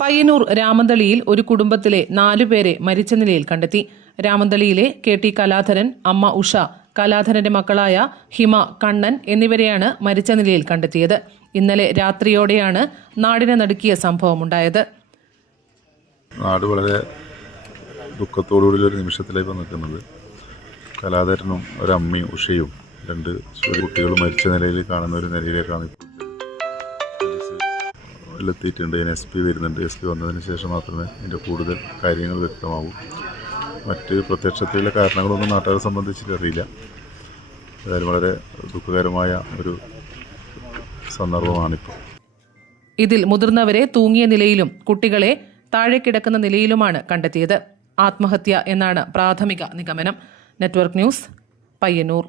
പയ്യന്നൂർ രാമന്തളിയിൽ ഒരു കുടുംബത്തിലെ 4 പേരെ മരിച്ച നിലയിൽ കണ്ടെത്തി. രാമന്തളിയിലെ KT കലാധരൻ, അമ്മ ഉഷ, കലാധരന്റെ മക്കളായ ഹിമ, കണ്ണൻ എന്നിവരെയാണ് മരിച്ച നിലയിൽ കണ്ടെത്തിയത്. ഇന്നലെ രാത്രിയോടെയാണ് നാടിനെ നടുക്കിയ സംഭവമുണ്ടായത്. നാട് വളരെ ദുഃഖത്തോടുകൂടിയൊരു നിമിഷത്തിലേക്ക് നിൽക്കുന്നത്. കലാധരനും ഒരമ്മയും ഉഷയും 2 കുട്ടികളും മരിച്ച നിലയിൽ കാണുന്ന ഒരു നിലയിലേക്കാണ് ഇപ്പോൾ എത്തിയിട്ടുണ്ട്. SP വരുന്നുണ്ട്. SP വന്നതിന് ശേഷം മാത്രമേ ഇതിൻ്റെ കൂടുതൽ കാര്യങ്ങൾ വ്യക്തമാവൂ. മറ്റ് പ്രത്യക്ഷത്തിലുള്ള കാരണങ്ങളൊന്നും നാട്ടുകാരെ സംബന്ധിച്ചിട്ട് അറിയില്ല. അതായത് വളരെ ദുഃഖകരമായ ഒരു സന്ദർഭമാണിപ്പോൾ. ഇതിൽ മുതിർന്നവരെ തൂങ്ങിയ നിലയിലും കുട്ടികളെ താഴെ കിടക്കുന്ന നിലയിലുമാണ് കണ്ടെത്തിയത്. ആത്മഹത്യ എന്നാണ് പ്രാഥമിക നിഗമനം. Network news, Payyanur.